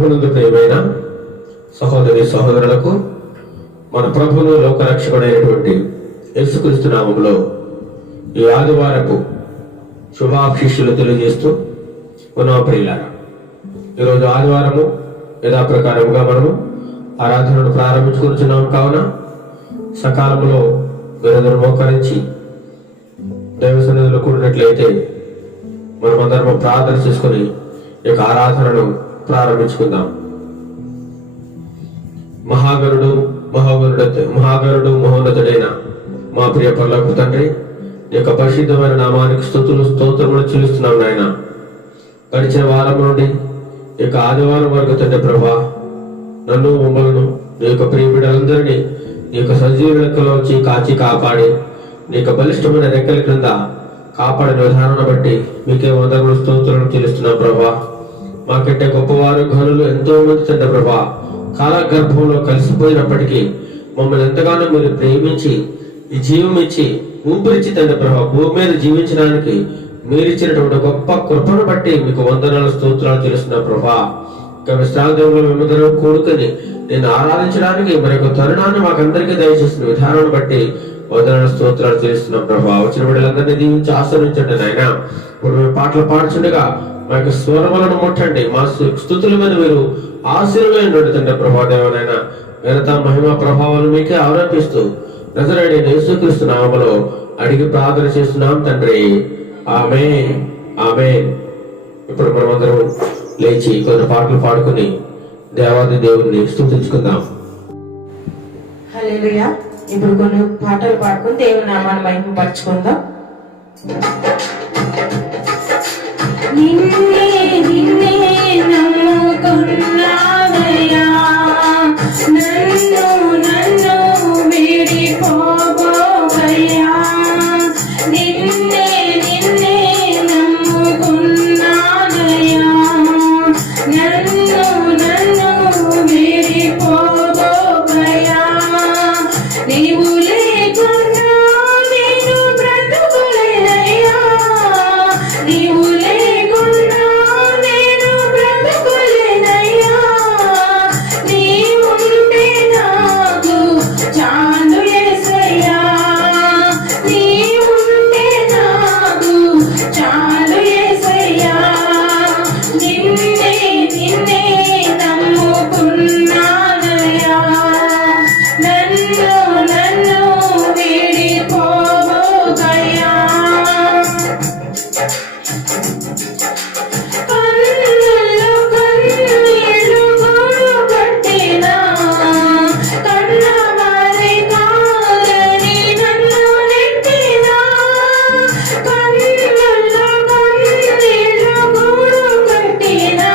ప్రభునందు ప్రియమైన సహోదరి సహోదరులకు మన ప్రభువును లోకరక్షకుడైనటువంటి యేసుక్రీస్తు నామములో ఈ ఆదివారపు శుభాశీస్సులు తెలియజేస్తూ పునఃప్రియులారా, ఈరోజు ఆదివారము యథాప్రకారముగా మనము ఆరాధనను ప్రారంభించుకుంటున్నాం. కావున సకాలంలో మీరందరూ మోకరించి దైవ సన్నిధిలో కూడినట్లయితే మనమందరం ప్రార్థన చేసుకుని ఈ యొక్క ఆరాధనను ప్రారంభించుకుందాం. మహాగరుడు మహోన్నతుడైన మా ప్రియ పరలోకపు తండ్రి, నీ యొక్క పరిశుద్ధమైన నామానికి స్తోత్రములు చెల్లిస్తున్నాం నాయన. గడిచిన వారం నుండి ఈ యొక్క ఆదివారం వరకు తండ్రి ప్రభా, నన్ను మమ్మలను నీ యొక్క ప్రియ బిడ్డలందరినీ నీ యొక్క సజీవ లెక్కలో వచ్చి కాచి కాపాడి నీ యొక్క బలిష్టమైన రెక్కల క్రింద కాపాడిన విధానాన్ని బట్టి మీకే వందనములు స్తోత్రాలు చెల్లిస్తున్నాం ప్రభా. మాకంటే గొప్పవారు ఘనులు ఎంతో మంది తండ్రి ప్రభా, కాలగర్భంలో కలిసిపోయినప్పటికీ మమ్మల్ని ఎంతగానో మీరు ప్రేమించి ఈ జీవం ఇచ్చి ఊపిరిచ్చి తండ్రి ప్రభా భూమి మీద జీవించడానికి మీరిచ్చినటువంటి గొప్ప కృపను బట్టి మీకు వందనాలు స్తోత్రాలు చెల్లిస్తున్నాం ప్రభా. ఇక విశ్రాంతంలో మేమందరం కూడుకొని నేను ఆరాధించడానికి మరి యొక్క తరుణాన్ని మాకందరికీ దయచేసిన విధానాన్ని బట్టి వందనాలు స్తోత్రాలు చెల్లిస్తున్నాం ప్రభా. వచ్చిన బిడ్డలందరినీ దీవించి ఆశీర్వదించండి నాయన. ఇప్పుడు మేము పాటలు పాడుచుండగా మా యొక్క స్వరములను ముట్టండి, మా స్తుతుల మీద మీరు ఆశీర్వదించండి తండ్రి ప్రభా. దేవనైనా ఘనత మహిమ ప్రభావాలు మీకే ఆరోపిస్తూ నజరేయుడైన యేసుక్రీస్తు నామములో అడిగి ప్రార్థన చేస్తున్నాం తండ్రి, ఆమేన్ ఆమేన్. ఇప్పుడు మనమందరం లేచి కొన్ని పాటలు పాడుకుని దేవాది దేవుడిని స్తుతించుకుందాం. హల్లెలూయా. ఇప్పుడు కొన్ని పాటలు పాడుకుని దేవుని నామాన్ని మహిమపరచుకుందాం. నిన్నే నిన్నే నమ్ముకున్నానయ్యా, నన్ను నన్ను వీడిపోబోకయ్యా. నిన్నే నిన్నే నమ్ముకున్నానయ్యా, నన్ను నన్ను వీడిపోబోకయ్యా. నీవు లేకున్నా నేను బ్రతుకులేనయ్యా, నీవు లేకున్నా నేను బ్రతుకులేనయ్యా. నీవుంటే నాకు చాలు యేసయ్యా, నీవుంటే నాకు చాలు యేసయ్యా. నిన్నే నిన్నే నమ్ముకున్నానయ్యా, నన్ను నన్ను వీడిపోబోకయ్యా. కన్నుల్లో కన్నీళ్లు గూడు కట్టినా, కన్నవారి కాదని నన్ను నెట్టినా. కన్నుల్లో కన్నీళ్లు గూడు కట్టినా,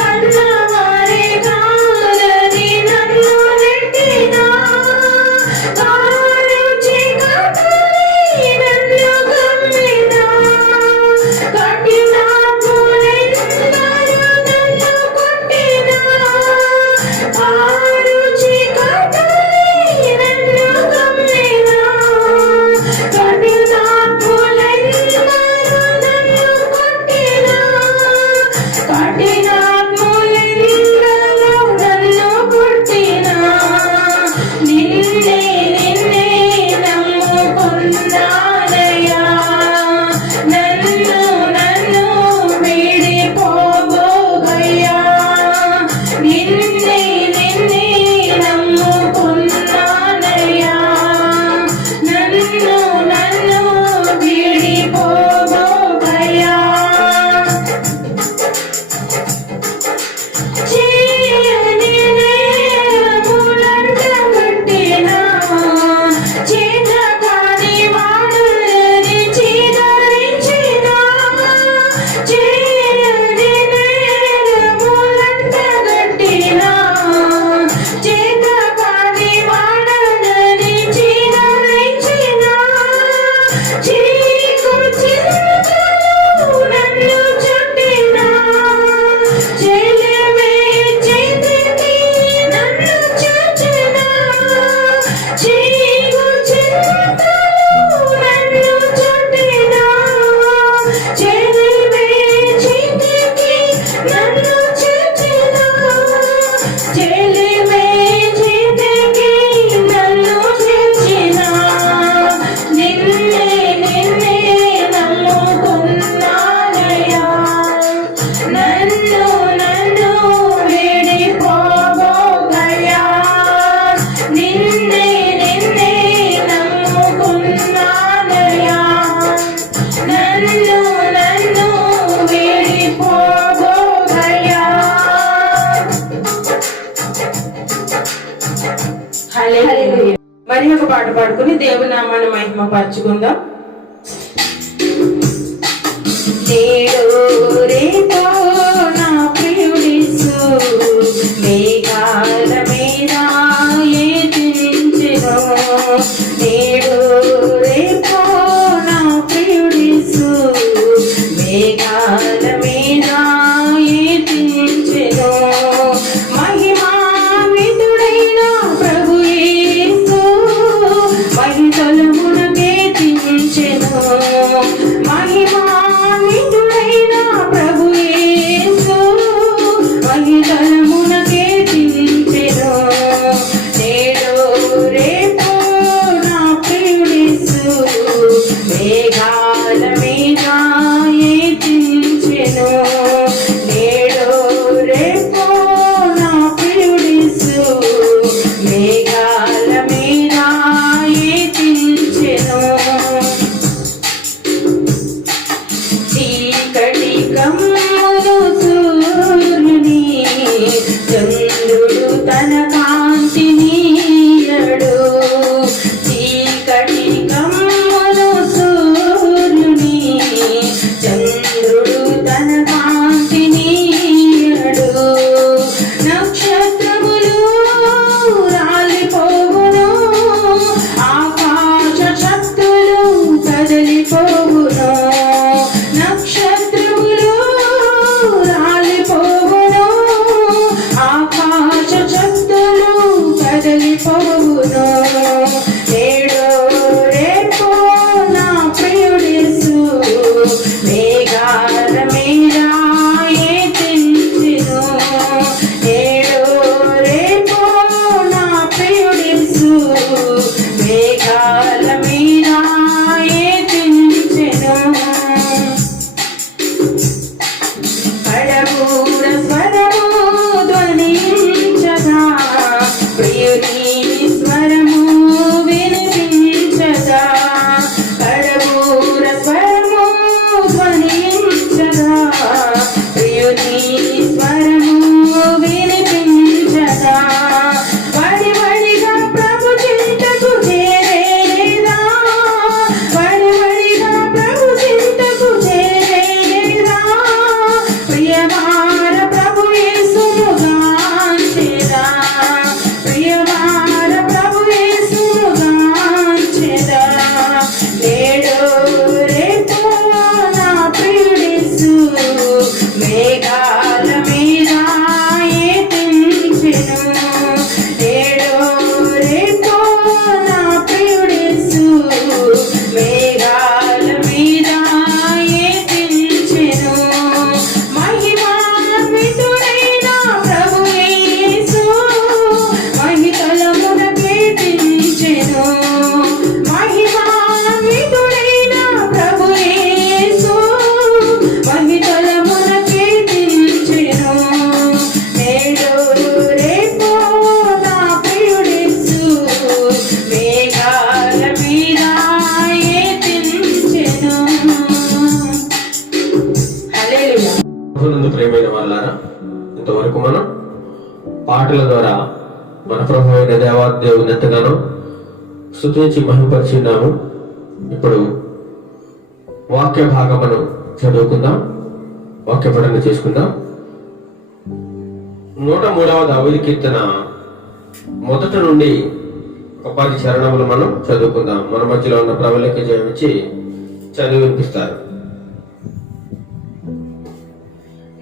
కన్నవారి కాదని నన్ను నెట్టినా. కారు చీకటిని నన్ను కమ్మినా, కఠినాత్ములెందరూ నన్ను కొట్టినా. కారు చీకటిని నన్ను కమ్మినా, కఠినాత్ములెందరూ నన్ను కొట్టినా. కఠినాత్ములెందరూ నన్ను కొట్టినా. నిన్నే నిన్నే నమ్ముకున్నానయ్యా, నన్ను నన్ను వీడిపోబోకయ్యా. నిన్నే నిన్నే నమ్ముకున్నానయ్యా, నన్ను నన్ను వీడిపోబోకయ్యా. చేయని నేరములంట కట్టినా, చేతకాని వాడ పాట పాడుకుని దేవుని నామాన్ని మహిమపరచుకుందాం. నేడు రేపో నా ప్రియుడేసు మేఘాల మీద ఏదించెను. నేడు రేపో నా ప్రియుడేసు మేఘాల మీద ఏదించెను. మహిమాన్వితుడైన ప్రభు యేసు మహితలమునకే దించెను. మహిమాన్వితుడైన ప్రభు యేసు మహితలమునకే దించెను. నేడు రేపు నా ప్రియుడేసు మేఘాల మీద ఏదించెను. నేడు రేపు నా ప్రియుడేసు మేఘాల మీద ఏదించెను. చీకటి కమ్మును సూర్యుని చంద్రుడు తన కాంతినీయడు. చీకటి కమ్మును సూర్యుని చంద్రుడు తన కాంతినీయడు. నక్షత్రములు రాలిపోవును, ఆకాశ శక్తులు కదలిపోవును. నక్షత్రములు రాలిపోవును, ఆకాశ శక్తులు కదలిపోవును. నేడు రేపు నా ప్రియుడేసు మేఘాల మీద ఏదించెను. నేడు రేపు నా ప్రియుడేసు మేఘాల మీద ఏదించెను. కడబూర స్వరము ధ్వనించగా ప్రియుని స్వరము వినిపించగా. కడబూర స్వరము ధ్వనించగా ప్రియుని స్వరము వినిపించగా. వడివడిగా ప్రభు చింతకు చేరేదా, వడివడిగా ప్రభు చింతకు చేరేదా. ప్రియమార ప్రభు యేసును గాంచెదా, ప్రియమార ప్రభు యేసును గాంచెదా. నేడు రేపు నా ప్రియుడేసు మేఘాల మీద ఏదించెను. నేడు రేపు నా ప్రియుడేసు మేఘాల మీద ఏదించెను. మహిమాన్వితుడైన ప్రభు యేసు మహితలమునకే దించెను. మహిమాన్వితుడైన ప్రభు యేసు మహితలమునకే దించెను. నేడు రేపు నా ప్రియుడేసు మేఘాల మీద ఏదించెను. హల్లెలూయా. ప్రభునందు ప్రియమైన వాళ్ళారా, ఇంతవరకు మనం పాటల ద్వారా మన ప్రభు అయిన దేవాదేవుని ఎంతగానో స్తుతించి మహిమపరిచిన్నాము. ఇప్పుడు వాక్య భాగమును చదువుకుందాం, వాక్య పఠన చేసుకుందాం. 103వ దావీదు కీర్తన మొదటి నుండి ఒక 10 చరణములు మనం చదువుకుందాం. మన మధ్యలో ఉన్న ప్రవళిక జయించి చదివి వినిపిస్తారు.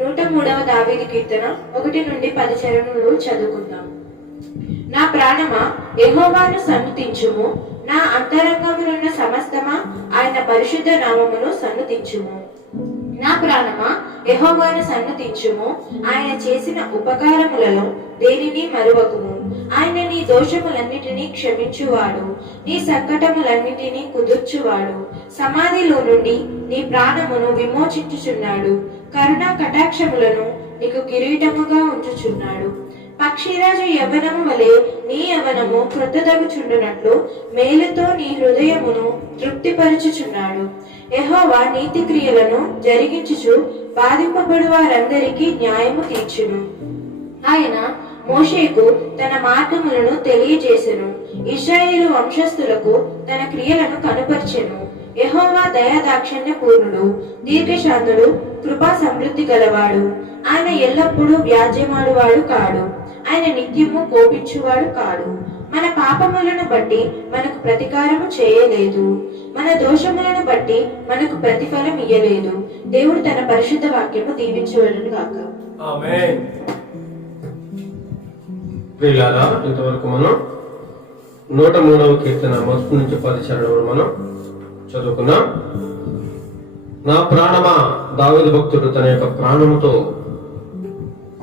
103వ దావీదు కీర్తన 1 నుండి 10 చరణములు చదువుకుందాం. నా ప్రాణమా యెహోవాను సన్నుతించుము, నా అంతరంగమునున్న సమస్తమా ఆయన పరిశుద్ధ నామమును సన్నుతించుము. నా ప్రాణమా యెహోవాను సన్నుతించుము, ఆయన చేసిన ఉపకారములలో దేనిని మరువకుము. ఆయన నీ దోషములన్నిటినీ క్షమించువాడు, నీ సంకటములన్నిటినీ కుదుర్చువాడు. సమాధిలో నుండి నీ ప్రాణమును విమోచించుచున్నాడు, కరుణా కటాక్షములను నీకు కిరీటముగా ఉంచుచున్నాడు. పక్షిరాజు యవనము వలె నీ యవనము క్రొత్తదగుచుండునట్లు మేలుతో నీ హృదయమును తృప్తిపరచుచున్నాడు. యెహోవా నీతి క్రియలను జరిగించుచు బాధింపబడు వారందరికీ న్యాయము తీర్చును. ఆయన మోషేకు తన మార్గములను తెలియజేసెను. ఇశ్రాయేలు వంశస్థులకు తన క్రియలను కనుపర్చెను. యెహోవా దయాదాక్షిణ్య పూర్ణుడు, దీర్ఘశాంతుడు, కృపా సమృద్ధి గలవాడు. ఆయన ఎల్లప్పుడూ వ్యాజ్యమాడువాడు కాడు. ఆయన నిత్యము కోపించువాడు కాడు. మన పాపములను బట్టి మనకు ప్రతీకారము చేయలేదు, మన దోషములను బట్టి మనకు ప్రతిఫలం ఇయ్యలేదు. దేవుడు తన పరిశుద్ధ వాక్యము దీవించవలను గాక. ఆమేన్. ప్రియులారా, ఇంతవరకు మనం 103వ కీర్తన మొదటి నుంచి 10 చరణములు మనం చదువుకున్నాం. నా ప్రాణమా, దావీదు భక్తుడు తన యొక్క ప్రాణముతో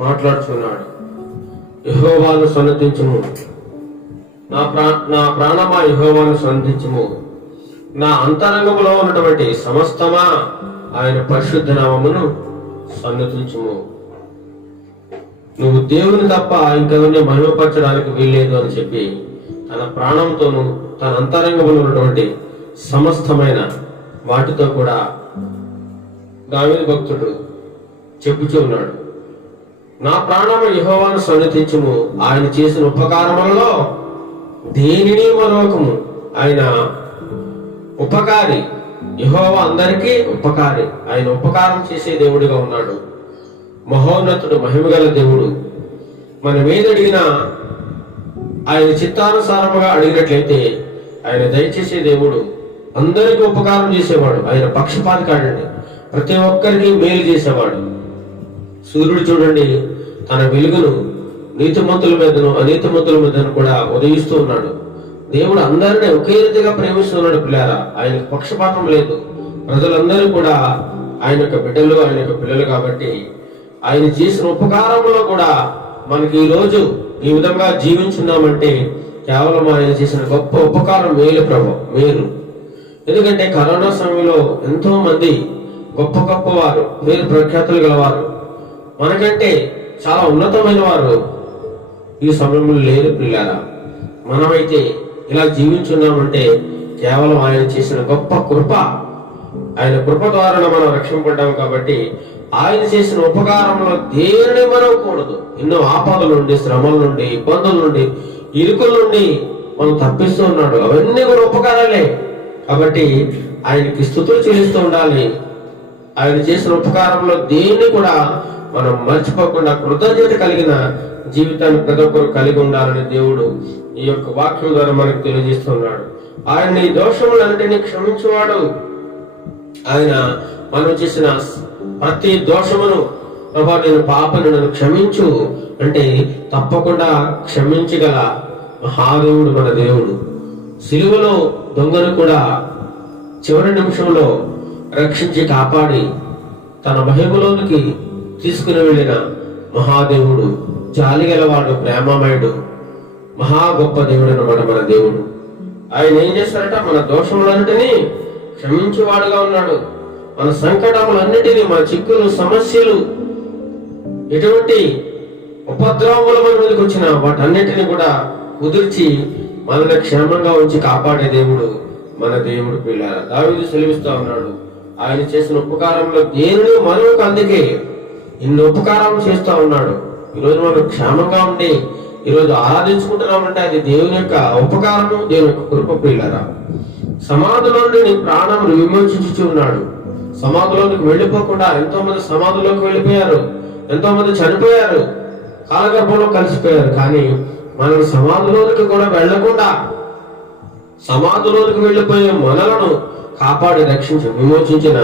మాట్లాడుచున్నాడు. యెహోవాను సన్నతించుము, నా ప్రాణమా యెహోవాను సన్నతించుము. నా అంతరంగములో ఉన్నటువంటి సమస్తమా ఆయన పరిశుద్ధ నామమును సన్నతించుము. నువ్వు దేవుని తప్ప ఇంకెవరిని మహిమపరచడానికి వీల్లేదు అని చెప్పి తన ప్రాణంతోనూ తన అంతరంగంలో ఉన్నటువంటి సమస్తమైన వాటితో కూడా దావీదు భక్తుడు చెప్పుచూ ఉన్నాడు. నా ప్రాణము యెహోవాను సన్నతించుము, ఆయన చేసిన ఉపకారములలో దేనిని మరొకము. ఆయన ఉపకారి, యెహోవా అందరికీ ఉపకారి. ఆయన ఉపకారం చేసే దేవుడిగా ఉన్నాడు. మహోన్నతుడు, మహిమగల దేవుడు. మనం ఏది అడిగినా ఆయన చిత్తానుసారముగా అడిగినట్లయితే ఆయన దయచేసే దేవుడు, అందరికీ ఉపకారం చేసేవాడు. ఆయన పక్షపాతి కాడండి, ప్రతి ఒక్కరికి మేలు చేసేవాడు. సూర్యుడు చూడండి, తన వెలుగును నీతిమంతుల మీదను అనీతిమంతుల మీదను కూడా ఉదయిస్తూ ఉన్నాడు. దేవుడు అందరినీ ఒకే రీతిగా ప్రేమిస్తున్నాడు. పిల్లారా, ఆయనకు పక్షపాతం లేదు. ప్రజలందరూ కూడా ఆయన యొక్క బిడ్డలు, ఆయన యొక్క పిల్లలు. కాబట్టి ఆయన చేసిన ఉపకారంలో కూడా మనకి ఈ రోజు ఈ విధంగా జీవించున్నామంటే కేవలం ఆయన చేసిన గొప్ప ఉపకారం, మేలు ప్రభు, మేలు. ఎందుకంటే కరోనా సమయంలో ఎంతో మంది గొప్ప గొప్ప వారు, పేరు ప్రఖ్యాతులు గలవారు, మనకంటే చాలా ఉన్నతమైన వారు ఈ సమయంలో లేరు. పిల్లారా, మనమైతే ఇలా జీవించున్నామంటే కేవలం ఆయన చేసిన గొప్ప కృప. ఆయన కృప ద్వారా మనం రక్షింపడ్డాం. కాబట్టి ఆయన చేసిన ఉపకారంలో దేనిని మరవకూడదు. ఎన్నో ఆపదల నుండి, శ్రమల నుండి, ఇబ్బందుల నుండి, ఇరుకుల నుండి మనం తప్పిస్తూ ఉన్నాడు. అవన్నీ కూడా ఉపకారాలే. కాబట్టి ఆయనకి స్తుతులు చెల్లిస్తూ ఉండాలి. ఆయన చేసిన ఉపకారంలో దేన్ని కూడా మనం మర్చిపోకుండా కృతజ్ఞత కలిగిన జీవితాన్ని ప్రతి ఒక్కరు కలిగి ఉండాలని దేవుడు ఈ యొక్క వాక్యం ద్వారా మనకు తెలియజేస్తున్నాడు. ఆయన ఈ దోషములన్నిటినీ క్షమించువాడు. ఆయన మనం చేసిన ప్రతి దోషమును, ప్రభా నేను పాపను నన్ను క్షమించు అంటే తప్పకుండా క్షమించగల మహాదేవుడు మన దేవుడు. సిలువలో దొంగను కూడా చివరి నిమిషంలో రక్షించి కాపాడి తన మహిమలోనికి తీసుకుని వెళ్ళిన మహాదేవుడు, జాలి గలవాడు, ప్రేమమయుడు, మహా గొప్ప దేవుడు అన్నమాట మన దేవుడు. ఆయన ఏం చేస్తారట? మన దోషములన్నిటినీ క్షమించేవాడుగా ఉన్నాడు. మన సంకటములన్నిటినీ, మన చిక్కులు, సమస్యలు, ఎటువంటి ఉపద్రవముల మన మీదకి వచ్చిన వాటన్నిటిని కూడా కుదిర్చి మనల్ని క్షేమంగా ఉంచి కాపాడే దేవుడు మన దేవుడు. పిల్లారా, దావీదు సెలవిస్తా ఉన్నాడు, ఆయన చేసిన ఉపకారంలో దేనిని మనకు, అందుకే ఇన్ని ఉపకారాలు చేస్తా ఉన్నాడు. ఈరోజు మనం క్షేమంగా ఉండి ఈరోజు ఆరాధించుకుంటున్నామంటే అది దేవుని యొక్క ఉపకారము, దేవుని యొక్క కృప. పిల్లారా, సమాధిలో నుండి నీ ప్రాణమును విమోచించుచు ఉన్నాడు. సమాధిలోనికి వెళ్ళిపోకుండా ఎంతో మంది సమాధిలోకి వెళ్ళిపోయారు, ఎంతో మంది చనిపోయారు, కాలగర్భంలో కలిసిపోయారు. కానీ మనం సమాధిలోనికి కూడా వెళ్లకుండా సమాధిలోనికి వెళ్ళిపోయే మనలను కాపాడి రక్షించి విమోచించిన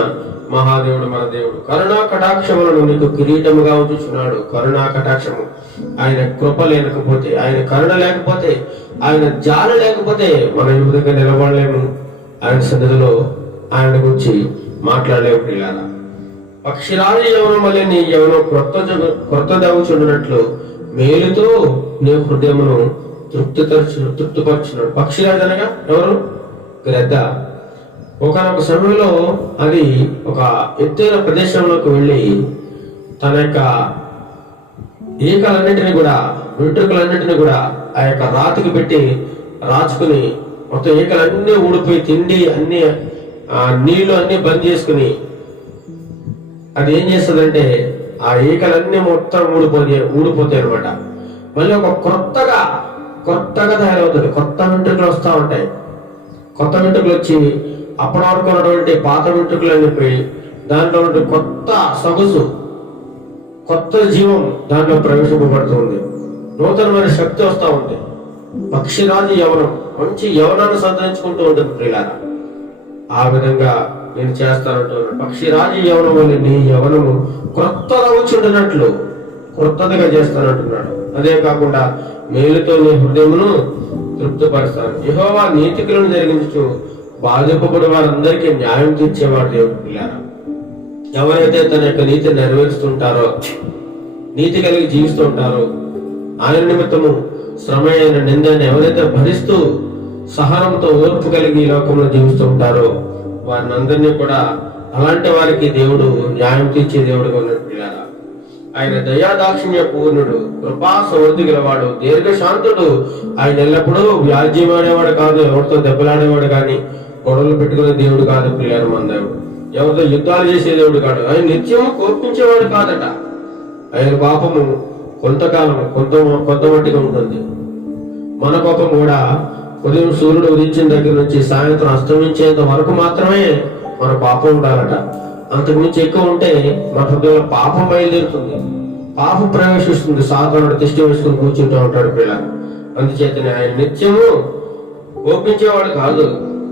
మహాదేవుడు మన దేవుడు. కరుణా కటాక్షములను నీకు కిరీటముగా ఉంచుచున్నాడు. కరుణా కటాక్షము, ఆయన కృప లేకపోతే, ఆయన కరుణ లేకపోతే, ఆయన జాలి లేకపోతే మనం ఈ విధంగా నిలబడలేము. ఆయన సన్నిధిలో ఆయన గురించి మాట్లాడలేము. పిల్లారా, పక్షిరాజు యవనం వల్ల నీ యవనం క్రొత్తదవుచుండునట్లు మేలుతో నీ హృదయమును తృప్తిపరచున్నాడు. పక్షిరాజు అనగా ఎవరు? గ్రద్ద. ఒకనొక సమయంలో అది ఒక ఎత్తైన ప్రదేశంలోకి వెళ్ళి తన యొక్క ఈకలన్నింటినీ కూడా, వెంట్రుకలన్నింటినీ కూడా ఆ యొక్క రాతికి పెట్టి రాచుకుని మొత్తం ఈకలన్నీ ఊడిపోయి, తిండి అన్ని, నీళ్లు అన్ని బంద్ చేసుకుని అది ఏం చేస్తుందంటే ఆ ఈకలన్నీ మొత్తం ఊడిపోతాయి అనమాట. మళ్ళీ ఒక కొత్తగా తయారవుతుంది. కొత్త వెంట్రుకలు వస్తూ ఉంటాయి. కొత్త వెంట్రుకలు వచ్చి అప్పటి వరకు ఉన్నటువంటి పాత వెంట్రుకలు అనిపోయి దాంట్లో ఉన్న కొత్త సొగసు, కొత్త జీవం దాంట్లో ప్రవేశింపబడుతుంది. నూతనమైన శక్తి వస్తూ ఉంది. పక్షిరాజు యవనం, మంచి యవనాన్ని సంతరించుకుంటూ ఉంటుంది ప్రియులారా. ఆ విధంగా నేను చేస్తానంటున్నాను. పక్షిరాజు యవనం వల్ల నీ యవనము క్రొత్తగా వచ్చుంటున్నట్లు క్రొత్తదిగా చేస్తానంటున్నాడు. అదే కాకుండా మేలుతో నీ హృదయమును తృప్తిపరుస్తాను. యెహోవా నీతికులను జరిగించు, బాధింపబడి వారందరికీ న్యాయం తీర్చేవాడు దేవుడు పిల్లారా. ఎవరైతే తన యొక్క నీతిని నెరవేరుస్తుంటారో, నీతి కలిగి జీవిస్తూ ఉంటారో, ఆయన నిమిత్తము శ్రమ అయిన నిందని ఎవరైతే భరిస్తూ సహనంతో ఓర్పు కలిగి ఈ లోకంలో జీవిస్తూ ఉంటారో వారిని అందరినీ కూడా అలాంటి వారికి దేవుడు న్యాయం తీర్చే దేవుడుగా ఉన్నట్టు పిల్లారా. ఆయన దయాదాక్షిణ్య పూర్ణుడు, కృపా సమృద్ధి గలవాడు, దీర్ఘశాంతుడు. ఆయన ఎల్లప్పుడూ వ్యాజ్యమాడేవాడు కాదు, ఎవరితో దెబ్బలాడేవాడు కానీ గొడవలు పెట్టుకునే దేవుడు కాదు పిల్లారు. మన దేవుడు ఎవరితో యుద్ధాలు చేసే దేవుడు కాదు. ఆయన నిత్యము కోపించేవాడు కాదట. ఆయన పాపము కొంతకాలం కొంత మట్టిగా ఉంటుంది. మన కోపం కూడా ఉదయం సూర్యుడు ఉదయించిన దగ్గర నుంచి సాయంత్రం అస్తమించేంత వరకు మాత్రమే మన పాపం ఉండాలట. అంతకుమించి ఎక్కువ ఉంటే మన హృదయంలో పాపం బయలుదేరుతుంది, పాపం ప్రవేశిస్తుంది. సాధారణ తిష్టి వేసుకుని కూర్చుంటూ ఉంటాడు పిల్ల. అందుచేతనే ఆయన నిత్యము కోపించేవాడు కాదు.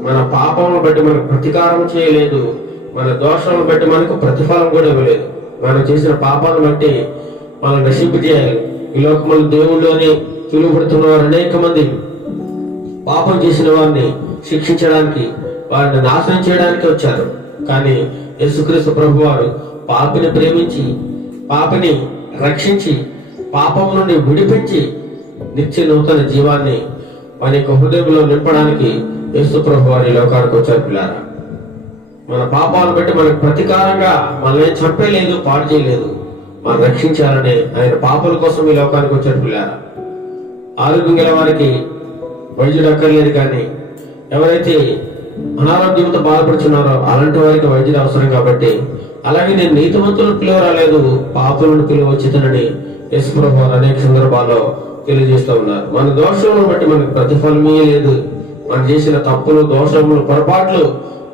మన పాపములను బట్టి మనకు ప్రతీకారం చేయలేదు, మన దోషాలను బట్టి మనకు ప్రతిఫలం కూడా ఇవ్వలేదు. మనం చేసిన పాపాలను బట్టి మనం నశింపు చేయాలి. ఈ లోకంలో దేవుళ్ళు అని పిలువబడుతున్న వారు అనేక మంది పాపం చేసిన వారిని శిక్షించడానికి, వారిని నాశనం చేయడానికి వచ్చారు. కానీ యేసుక్రీస్తు ప్రభు వారు పాపిని ప్రేమించి, పాపిని రక్షించి, పాపం నుండి విడిపించి నిత్య నూతన జీవాన్ని మన యొక్క హృదయంలో నింపడానికి యేసు ప్రభు వారి లోకానికి వచ్చారు పిల్లారా. మన పాపాలను బట్టి మనకు ప్రతీకారంగా మనల్ని చంపేయలేదు, పాడు చేయలేదు, మనం రక్షించాలని ఆయన పాపల కోసం ఈ లోకానికి వచ్చారు పిల్లారా. ఆరోగ్యం గల వారికి వైద్యుడు అక్కర్లేదు, కానీ ఎవరైతే అనారోగ్యంతో బాధపడుతున్నారో అలాంటి వారికి వైద్యుడు అవసరం. కాబట్టి అలాగే నేను నీతిమంతులను పిలువరాలేదు, పాపులను పిలువచ్చితనని యేసు ప్రభువు వారు అనేక సందర్భాల్లో తెలియజేస్తూ ఉన్నారు. మన దోషములను బట్టి మనకు ప్రతిఫలమే లేదు. మనం చేసిన తప్పులు, దోషములు, పొరపాట్లు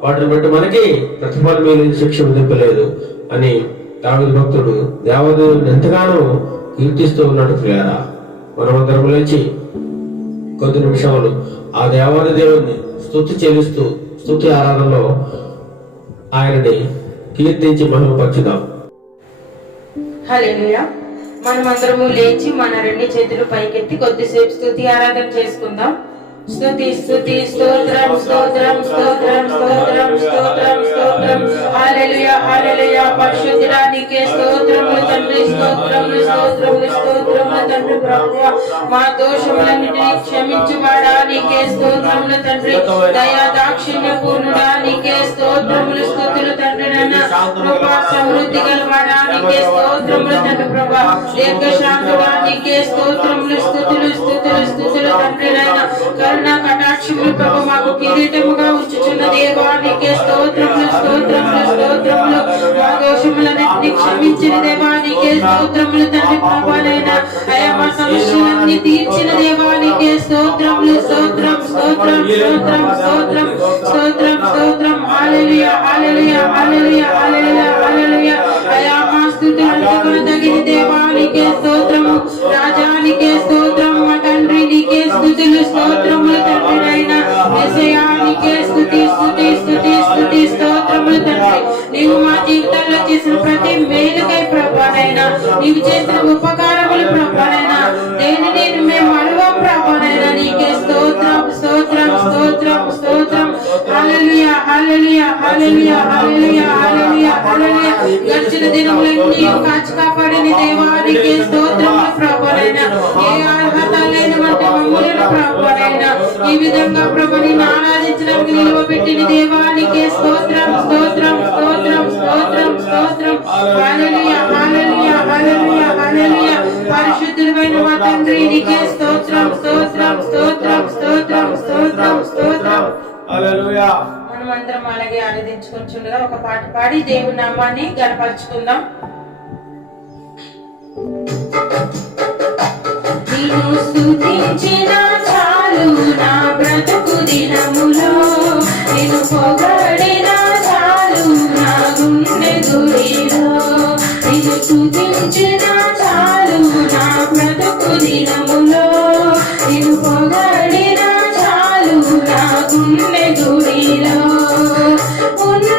వాటిని బట్టి మనకి ప్రతిఫలమే లేదు, శిక్ష విధింపలేదు అని దావీదు భక్తుడు దేవదేవుని ఎంతగానో కీర్తిస్తూ ఉన్నట్టు ప్రియారా. మనమందరం లేచి కొద్ది నిమిషాలు ఆ దేవాది దేవుని స్తుతి చెల్లిస్తూ స్తుతి ఆరాధనలో ఆయనని కీర్తించి మహిమపరచుదాం. హల్లెలూయా. మనమందరము లేచి మన రెండు చేతులు పైకెత్తి కొద్దిసేపు స్తుతి ఆరాధన చేసుకుందాం. స్తుతి స్తుతి స్తోత్రం స్తోత్రం స్తోత్రం స్తోత్రం స్తోత్రం స్తోత్రం. హల్లెలూయా హల్లెలూయా. పరిశుద్ధుడా నీకే స్తోత్రములు తండ్రి, స్తోత్రములు స్తోత్రములు స్తోత్రములు తండ్రి. ప్రభువా మా దోషములన్నిటినీ క్షమించువాడా నీకే స్తోత్రములు తండ్రి. దయా దాక్షిణ్య పూర్ణుడా నీకే స్తోత్రములు స్తుతులు తండ్రి. నాన్న కృపా సమృద్ధి గలవాడా నీకే స్తోత్రములు తండ్రి. ప్రభా దీర్ఘశాంతుడా నీకే స్తోత్రములు స్తుతులు స్తుతులు స్తుతులు తండ్రి. నాయన కరుణా కటాక్షములు ప్రభు మాకు కిరీటముగా ఉంచుచున్న దేవా నీకే స్తోత్రములు స్తోత్రములు స్తోత్రములు. మా దోషములన్నిటినీ క్షమించిన దేవా నీకే స్తోత్రములు తండ్రి. ప్రభానైనా అయా మా సమస్యలన్నీ తీర్చిన దేవా నీకే స్తోత్రములు స్తోత్రం స్తోత్రం స్తోత్రం స్తోత్రం స్తోత్రం స్తోత్రం. హల్లెలూయా హల్లెలూయా హల్లెలూయా హల్లెలూయా హల్లెలూయా. అయా మా స్తుతులకు తగిన దేవా నీకే స్తోత్రము, రాజా నీకే స్తోత్రము, మా తండ్రి నీకే స్తుతులు స్తోత్రములు తండ్రి. నాయనా యేసయ్యా నీకే స్తుతి స్తుతి స్తుతి స్తుతి స్తోత్రములు తండ్రి. నీవు మా జీవితాల్లో చేసిన ప్రతి మేలుకై ప్రభానైనా, నీవు చేసిన ఉపకారములు ప్రభానైనా దేనిని మేము మరువం ప్రభానైనా నీకే స్తోత్రం స్తోత్రం స్తోత్రం స్తోత్రం. హల్లెలూయా హల్లెలూయా హల్లెలూయా హల్లెలూయా హల్లెలూయా హల్లెలూయా. గడిచిన దినములన్నీ కాచి కాపాడిన దేవా నీకే స్తోత్రములు ప్రభానైనా. ఏ అర్హత లేని వంటి మమ్ములను ప్రభానైనా ఈ విధంగా ప్రభుని ఆరాధించడానికి నిలువబెట్టిన దేవా నీకే స్తోత్రం స్తోత్రం స్తోత్రం స్తోత్రం స్తోత్రం. హల్లెలూయా హల్లెలూయా హల్లెలూయా హల్లెలూయా. పరిశుద్ధుడైన మా తండ్రి నీకే స్తోత్రం స్తోత్రం స్తోత్రం స్తోత్రం స్తోత్రం స్తోత్రం. హల్లెలూయా. మనమందరం అలాగే ఆరాధించుకుంటుండగా ఒక పాట పాడి దేవుని నామాన్ని గణపరచుకుందాం. నీ నిన్ను స్తుతించిన చాలు నా బ్రతుకు దినములో నిన్ను పొగడిన చాలు నా గుండె గుడిలో నిన్ను స్తుతించిన చాలు నా బ్రతుకు దినములో నిన్ను పొగడిన చాలు నా గుండె గుడిలో ఉన్నా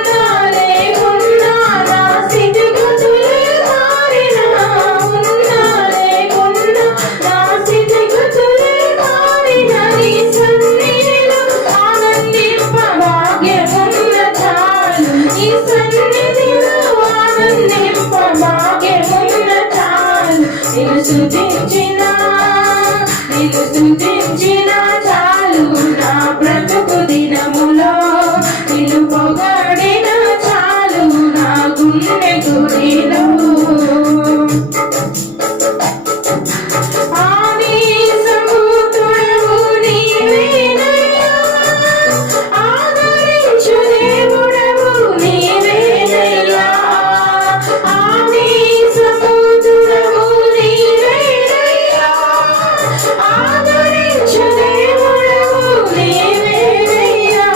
లేకున్నా నా స్థితిగతులే మారినా ఉన్నా లేకున్నా నా స్థితిగతులే మారినా నీ సన్నిధిలో ఆనందింప భాగ్యమున్న చాలు నీ సన్నిధిలో ఆనందింప భాగ్యమున్న చాలు నిన్ను స్తుతించిన చాలు నా బ్రతుకు దినములో నిన్ను పొగడిన చాలు నా గుండె గుడిలో ఆది సముద్రుడవు నీవేనయ్యా ఆదరించు దేవుడవు నీవేనయ్యా ఆది సముద్రుడవు నీవేనయ్యా ఆదరించు దేవుడవు నీవేనయ్యా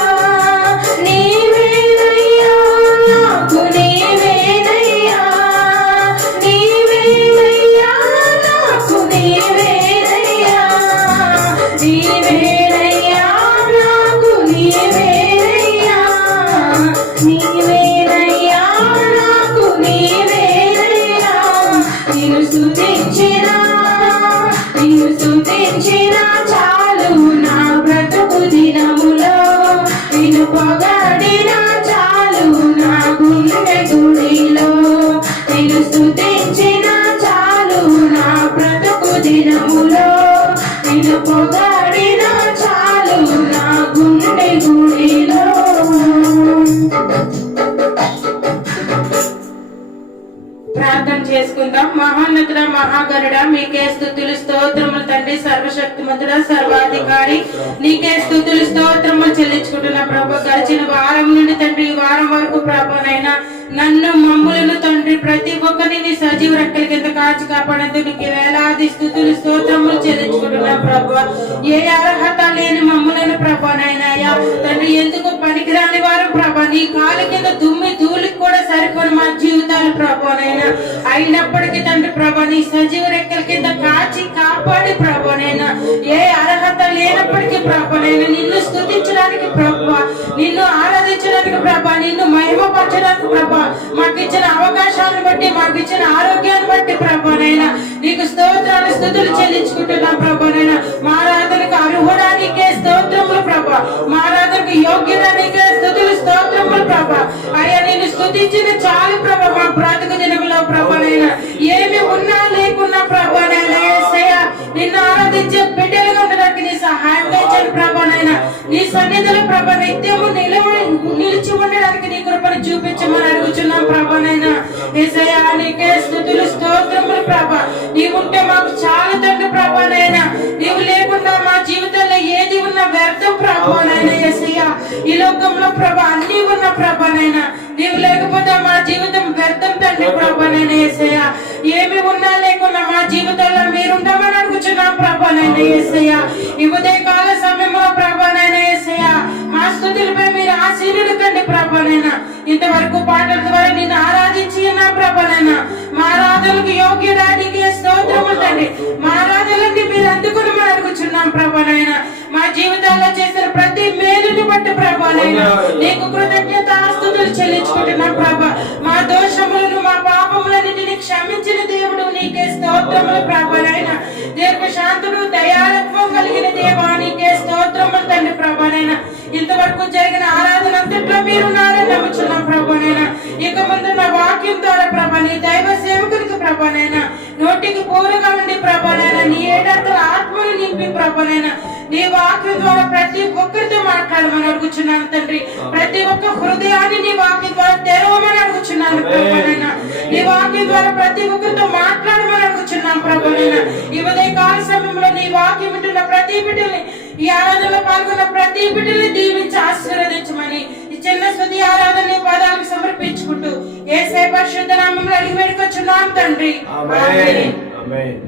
నీవేనయ్యా నాకు నీవేనయ్యా నీవేనయ్యా నాకు నీవేనయ్యా నీవేనయ్యా నాకు నీవేనయ్యా నీవేనయ్యా నాకు నీవేనయ్యా నిన్ను స్తుతించిన చాలు నా బ్రతుకు దినములో నిన్ను పొగడిన చాలు నా గుండె గుడిలో నిన్ను స్తుతించిన చాలు నా బ్రతుకు దినములో నిన్ను పొగడిన చాలు నా గుండె గుడిలో ప్రార్థన చేసుకుందాం. మహోన్నతుడ మహాగరుడ మీకే స్తుతులు స్తోత్రములు తండ్రి, సర్వశక్తిమంతుడ సర్వాధికారి నీకే స్తుతులు స్తోత్రములు చెల్లించుకుంటున్నా ప్రభు. గడిచిన వారం నుండి తండ్రి ఈ వారం వరకు ప్రభునైనా నన్ను మమ్ములను తండ్రి ప్రతి ఒక్కరిని నీ సజీవ రెక్కల కింద కాచి కాపాడేందుకు నీకు వేలాది స్తుతులు స్తోత్రములు చెల్లించుకుంటున్నా ప్రభు. ఏ అర్హత లేని మమ్ములను ప్రభునైనా తండ్రి ఎందుకు పనికిరాని వారు ప్రభు, నీ కాలు కింద దుమ్మి ధూళికి కూడా సరిపోని మా జీవితాలు ప్రభునైనా అయినప్పటికీ తండ్రి ప్రభు నీ సజీవ రెక్కల కింద కాచి కాపాడి ప్రభునైనా ఏ అర్హత లేనప్పటికీ ప్రభునైనా నిన్ను స్తుతించడానికి ప్రభు, నిన్ను ఆరాధించడానికి ప్రభు, నిన్ను మహిమపరచడానికి ప్రభు, మాకు ఇచ్చిన అవకాశాలను బట్టి మాకు ఇచ్చిన ఆరోగ్యాన్ని బట్టి ప్రభునైనా నీకు స్తోత్రాలు స్తుతులు చెల్లించుకుంటున్నాం ప్రభునైనా. మారాధనకు అర్హుడానికే స్తోత్రములు ప్రభు, మారాధనకు యోగ్యుడానికే స్తుతులు స్తోత్రములు ప్రభు. అయ్యా నిన్ను స్తుతించిన చాలు ప్రభు మా బ్రతుకు దినములో ప్రభునైనా ఏమి ఉన్నా లేకున్నా ప్రభునైనా యేసయ్యా నిన్ను ఆరాధించే బిడ్డలుగా ఉండడానికి నీ సహాయంగా ఇచ్చాను ప్రభునైనా. నీ సన్నిధిలో ప్రభు నిత్యము నిలిచి ఉండడానికి నీ కృపను చూపించమని అడుగుచున్నాం ప్రభునైనా. యేసయ్యా నీకే స్తుతులు స్తోత్రములు ప్రభు. నీవుంటే మాకు చాలా తండ్రి ప్రభునైనా, నీవు లేకుండా మా జీవితంలో ఏది ఉన్నా వ్యర్థం ప్రభునైనా. యేసయ్యా ఈ లోకంలో ప్రభు అన్ని ఉన్న ప్రభునైనా నీవు లేకపోతే మా జీవితం వ్యర్థం తండ్రి ప్రభునైనా. యేసయ్యా ఏమి ఉన్నా లేకున్నా మా జీవితంలో మీరుండమని అడుగుచున్నాం ప్రభునైనా. యేసయ్యా ఈ ఉదయకాల సమయంలో ప్రభునైనా యేసయ్యా మా స్తుతులపై మీరు ఆశీర్వదించండి ప్రభునైనా. ఇంతవరకు పాటల ద్వారా నిన్ను ఆరాధించి నా ప్రభునైనా మా ఆరాధనకు యోగ్యుడానికి స్తోత్రములు తండ్రి. మా ఆరాధనకి మీరు అందుకుని మనం అడుగుచున్నాం ప్రభునైనా. మా జీవితాల్లో చేసిన ప్రతి మేలుని బట్టి ప్రభునైనా నీకు కృతజ్ఞతాస్తుతులు చెల్లించుకుంటున్నాం ప్రభు. మా దోషములను మా పాపములన్నిటిని క్షమించిన దేవుడు నీకే స్తోత్రములు ప్రభునైనా. దీర్ఘశాంతుడు దయాళత్వం కలిగిన దేవా నీకే స్తోత్రములు తండ్రి ప్రభునైనా. ఇంతవరకు జరిగిన ఆరాధన అంతట్లో మీరు నారని నమ్ముచున్నాం ప్రభునైనా. ఇక ముందు నా వాక్యం ద్వారా ప్రభు నీ దైవ సేవకునికి ప్రభునైనా నోటికి పూరగా ఉండి ప్రభునైనా నీ ఏడంతల ఆత్మను నింపి ప్రభునైనా నీ వాక్యం ద్వారా ప్రతి ఒక్కరితో మాట్లాడమని అడుగుచున్నాను తండ్రి. ప్రతి ఒక్క హృదయాన్ని నీ వాక్యం ద్వారా తెరవమని అడుగుచున్నాను ప్రభునైనా. నీ వాక్యం ద్వారా ప్రతి ఒక్కరితో మాట్లాడమని అడుగుచున్నాను ప్రభునైనా. ఈ ఉదయకాల సమయంలో నీ వాక్యం వింటున్న ప్రతి బిడ్డల్ని, ఈ ఆరాధనలో పాల్గొన్న ప్రతి బిడ్డల్ని దీవించి ఆశీర్వదించమని ఈ చిన్న స్తుతి ఆరాధన పదాలకు సమర్పించుకుంటూ యేసయ్య పరిశుద్ధ నామములో అడిగి వేడుకొచ్చున్నాం తండ్రి. ఆమేన్. ఆమేన్.